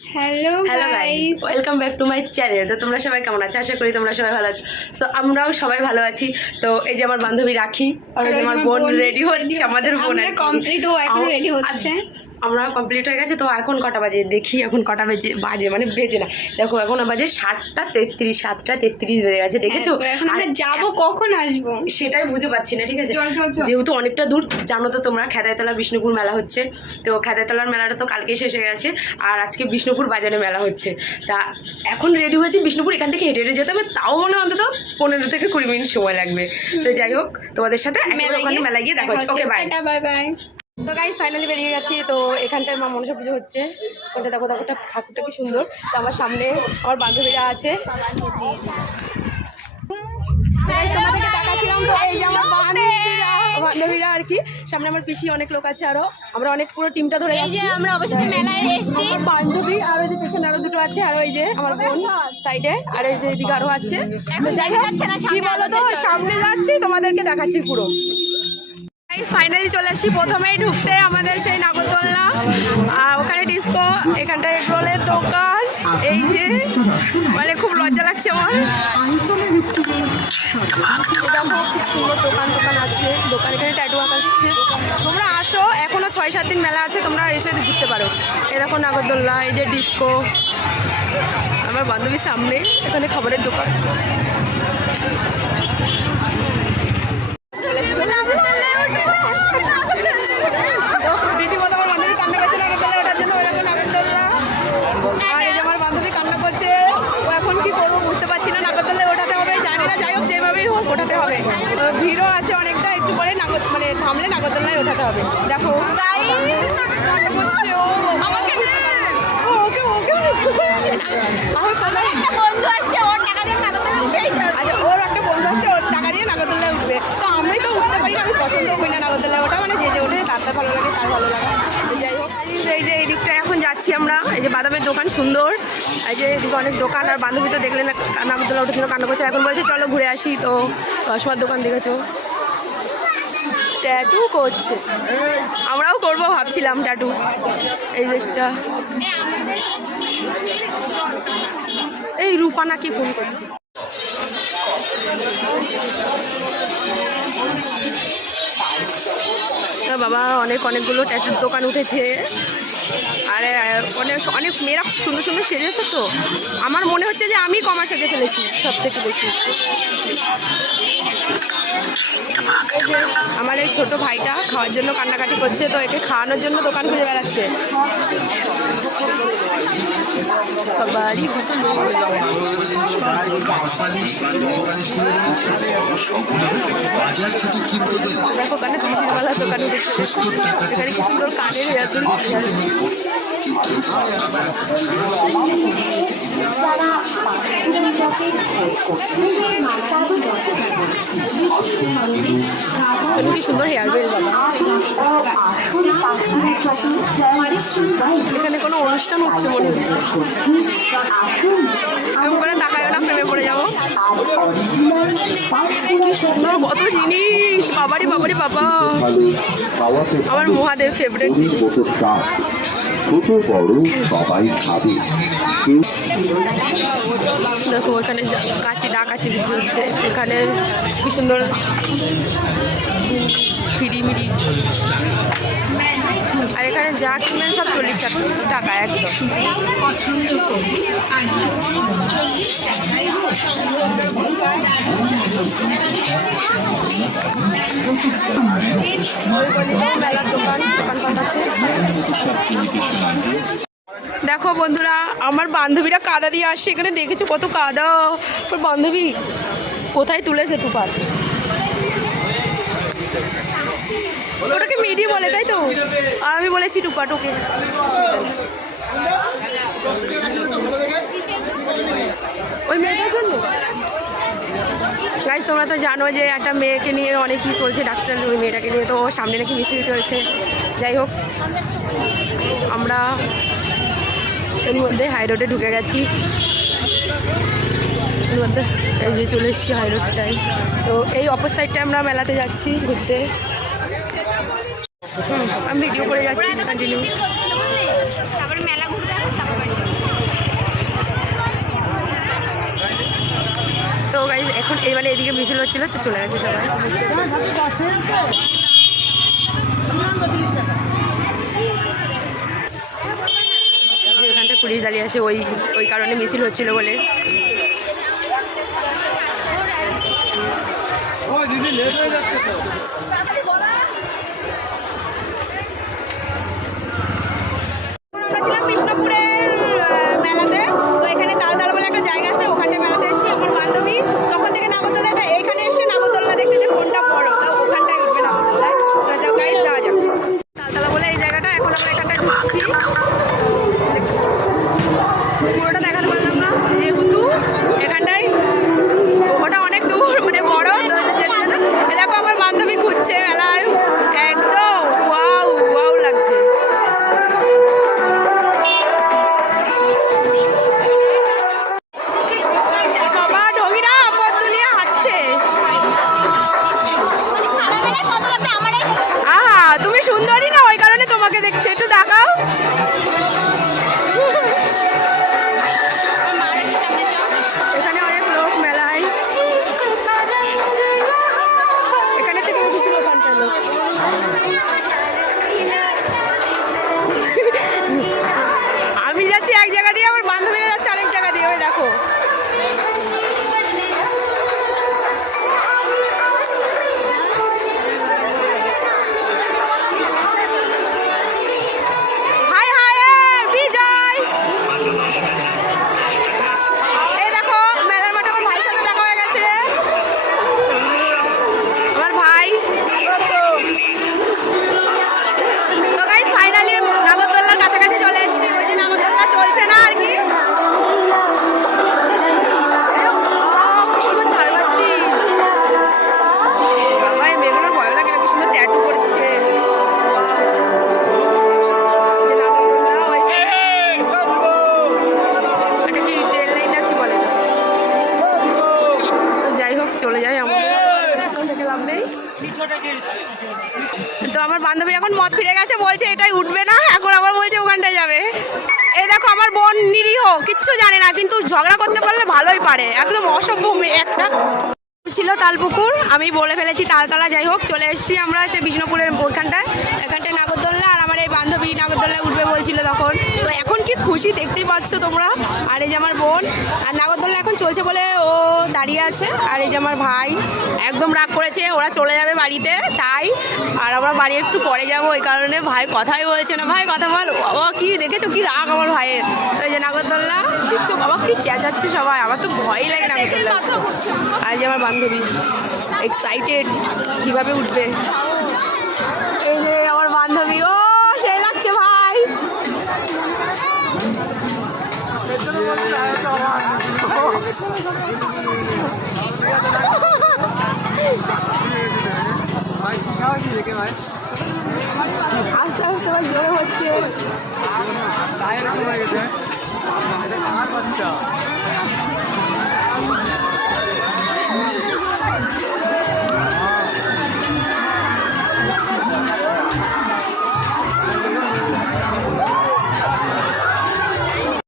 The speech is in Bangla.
Hello guys, welcome back to my channel. তো তোমরা সবাই কেমন আছো? আশা করি তোমরা সবাই ভালো আছো। তো আমরাও সবাই ভালো আছি। তো এই যে আমার বান্ধবী রাখি আর এই যে আমার বোন রেডি হচ্ছে, আমাদের বোন কমপ্লিট ও এখন রেডি হচ্ছে। আমরা কমপ্লিট হয়ে গেছে। তো এখন কটা বাজে দেখি, এখন কটা বাজে মানে বেজে না, দেখো এখন বাজে 7:33 বেজে গেছে, দেখেছো? আর যাবো কখন আসবো সেটাই বুঝতে পারছি না। ঠিক আছে, যেহেতু অনেকটা দূর, জানো তো তোমরা খেদাইতলা বিষ্ণুপুর মেলা হচ্ছে। তো খেদাইতলার মেলাটা তো কালকে শেষ হয়ে গেছে, আর আজকে বিষ্ণুপুর বাজারে মেলা হচ্ছে। তা এখন রেডি হয়েছি বিষ্ণুপুর, এখান থেকে হেঁটে হেঁটে যেতে হবে, তাও মনে হয় অন্তত 15 থেকে 20 মিনিট সময় লাগবে। তো যাই হোক, তোমাদের সাথে ওখানে মেলা গিয়ে দেখা হচ্ছে। ওকে, বাই বাই। তো গাইস ফাইনালি বেরিয়ে গেছি। তো এখানটায় মা মনসা পুজো হচ্ছে। ওখানটা দেখো, দেখো ঠাকুরটা কি সুন্দর। তো আমার সামনে আমার বান্ধবীরা আছে। তোমাদেরকে দেখাচ্ছিলাম তো, এই যে আমার বান্ধবীরা আর কি। সামনে আমার পিসি, অনেক লোক আছে, আরো আমরা অনেক পুরো টিমটা ধরে যাচ্ছি। আমরা অবশেষে মেলায় এসেছি। বান্ধবী আর ওই যে পেছনে আরো দুটো আছে, আর ওই যে আমার বোন সাইডে, আর এই যে এদিকে আরো আছে। যাই হোক, কি বলো তো, সামনে যাচ্ছি, তোমাদেরকে দেখাচ্ছি পুরো। ফাইনালি চলে আসি। প্রথমেই ঢুকতে আমাদের সেই নাগরদোলনা, আর ওখানে ডিস্কো, এখানটায় এগরোলের দোকান। এই যে মানে খুব লজ্জা লাগছে আমার। দেখো খুব সুন্দর দোকান আছে, দোকান এখানে ট্যাটু আঁকা আসছে। তোমরা আসো, এখনো 6-7 দিন মেলা আছে, তোমরা এসে ঘুরতে পারো। এ দেখো নাগরদোলনা, এই যে ডিস্কো, আমার বান্ধবীর সামনে এখানে খাবারের দোকান। ওঠাতে হবে, ভিড়ও আছে অনেকটা, একটু পরে মানে থামলে নাগরদোলনায় ওঠাতে হবে। দেখো ওর একটা বন্ধু আসছে, ওর টাকা দিয়ে নাগরদোলনায় উঠবে। তো আমি তো উঠতে পারি না, আমি পছন্দ করি না নাগরদোলনায় ওঠা, মানে যে ওঠে তার ভালো লাগে, তার ভালো লাগে। যাই হোক, এই যে এই দিকটা এখন যাচ্ছি আমরা। এই যে বাদামের দোকান সুন্দর, এই যে এদিকে অনেক দোকান। আর বান্ধবী তো দেখলে না, নাগরদোলনা উঠেছিল, কান্না করছে। এখন বলছে চলো ঘুরে আসি। তো চশমার দোকান দেখেছো, ট্যাটু করছে, আমরাও করবো ভাবছিলাম ট্যাটু। এই দিকটা এই রূপা নাকি ফোন করছে। বাবা অনেকগুলো ট্যাটুর দোকান উঠেছে। আরে অনেক মেয়েরা সুন্দর সুন্দর সেজেছে। তো আমার মনে হচ্ছে যে আমি কমা সেজে ফেলেছি সব থেকে বেশি। আমার এই ছোট ভাইটা খাওয়ার জন্য কান্নাকাটি করছে, তো একে খাওয়ানোর জন্য দোকান খুঁজে বেড়াচ্ছে। দেখো ওখানে তুলসীওয়ালা দোকান উঠেছে, এখানে কি সুন্দর কানের হেয়ারপিন। কি সুন্দর হেয়ার বেল। এখানে কোনো অনুষ্ঠান হচ্ছে মনে হচ্ছে। এরকম করে তাকায় না, প্রেমে পড়ে যাবো। কি সুন্দর কত জিনিস, বাবারি বাবারি বাবা। আমার মহাদেব ফেভারিট জিনিস। ছোট বড় সবাই খাবে। দেখো এখানে কাছে বিক্রি হচ্ছে। এখানে কি সুন্দর ফিরিমিরি। আর এখানে যা কিনবেন সব 40 টাকা একদম। মেলার দোকানপাট আছে। দেখো বন্ধুরা, আমার বান্ধবীরা কাদা দিয়ে আসছে। এখানে দেখেছো কত কাদা। ওর বান্ধবী কোথায় তুলেছে টুপার, ওটাকে মিডি বলে, তাই তো? আর আমি বলেছি টুপাট। ওকে ওই মেয়েটার জন্য। গাইস তোমরা তো জানো যে একটা মেয়েকে নিয়ে অনেকই চলছে, ডাক্তার ওই মেয়েটাকে নিয়ে। তো সামনে নাকি মিস্ত্রি চলছে। যাই হোক, আমরা এর মধ্যে হাই রোডে ঢুকে গেছি। এর মধ্যে এই যে চলে এসেছি হাই রোডটায়। তো এই অপর সাইডটায় আমরা মেলাতে যাচ্ছি ঘুরতে। আমি ভিডিও করে যাচ্ছি কন্টিনিউ। তারপরে মেলা ঘুরবে, তারপর মিছিল হচ্ছিল, তো চলে গেছে সবাই। এখানটা পুলিশ দাঁড়িয়ে আছে, ওই কারণে মিছিল হচ্ছিল বলে। আমরা ছিলাম বিষ্ণুপুরের মেলাতে, তো এখানে তালতলা বলে একটা জায়গা আছে, ওখানটায় মেলাতে এসেছি। আমার বান্ধবী তখন থেকে নাগরদোল্লা, এখানে এসে নাগরদোল্লা দেখতে, যে কোনটা বড়, তো ওখানটায় উঠবে নাগরদোল্লায়। তো গাইস যাওয়া যাক তালতলা বলে এই জায়গাটা। এখন আমরা এখানটায় ঢুকছি, পুরোটা দেখাতে পারলাম না যেহেতু এখানটায় ওটা অনেক দূর, মানে বড়। তো যেতে যেতে দেখো আমার বান্ধবী ঘুরছে মেলায়, একদম ওয়াও ওয়াও লাগছে। বাবা ঢঙ্গিরা পথ দুলিয়ে হাঁটছে। আহা তুমি সুন্দরী না, ওই কারণে তোমাকে দেখছে, একটু দেখাও। এখানে অনেক লোক মেলায়, এখানে থেকে এসেছিল ওখানটার লোক। আমি যাচ্ছি এক জায়গা দিয়ে, আমার বান্ধবীরা যাচ্ছে আরেক জায়গা দিয়ে, ওই দেখো। হাই হাই বিজয়, এই দেখো মেলার মাঠে আমার ভাইয়ের সাথে দেখা হয়ে গেছে। আমার ভাই তো গাইস ফাইনালি নাগরদোল্লার কাছাকাছি চলে এসেছি। ওই যে নাগরদোল্লা চলছে না আর কি, কি সুন্দর ঝাড়বাতি। বাবা এই মেয়েগুলোর ভয় লাগে না, কি সুন্দর ট্যাটু করছে। যে নাগরদোল্লা এটা কি ট্রেন লাইন না কি বলে, যাই হোক চলে যাই আমরা, লাভ নেই। তো আমার বান্ধবী এখন মত ফিরে গেছে, বলছে এটাই উঠবে না, এখন আবার বলছে ওখানটায় যাবে। এই দেখো আমার বোন নিরীহ, কিচ্ছু জানে না, কিন্তু ঝগড়া করতে পারলে ভালোই পারে, একদম অসভ্য মেয়ে একটা। ছিল তালপুকুর, আমি বলে ফেলেছি তালতলা। যাই হোক চলে এসেছি আমরা সেই বিষ্ণুপুরের ওইখানটায়, এখানটায় নাগরদোল্লা। আর আমার এই বান্ধবী নাগরদোল্লা উঠবে বলছিল তখন, তো এখন কি খুশি দেখতেই পাচ্ছ তোমরা। আর এই যে আমার বোন, আর নাগরদোল্লা এখন চলছে বলে ও দাঁড়িয়ে আছে। আর এই যে আমার ভাই একদম রাগ করেছে, ওরা চলে যাবে বাড়িতে তাই, আর আমরা বাড়ি একটু পরে যাব, ওই কারণে ভাই কথাই বলছে না। ভাই কথা বল। বাবা কি দেখেছো কি রাগ আমার ভাইয়ের। তো এই যে নাগরদোল্লা দেখছো, বাবা কি চেঁচাচ্ছে সবাই, আমার তো ভয়ই লাগে নাগরদোল্লা। আর যে আমার বান্ধবী এক্সাইটেড কিভাবে উঠবে, এই যে আমার বান্ধবী, ও সেই লাগছে ভাই। আস্তে আস্তে ভাই জোরে হচ্ছে।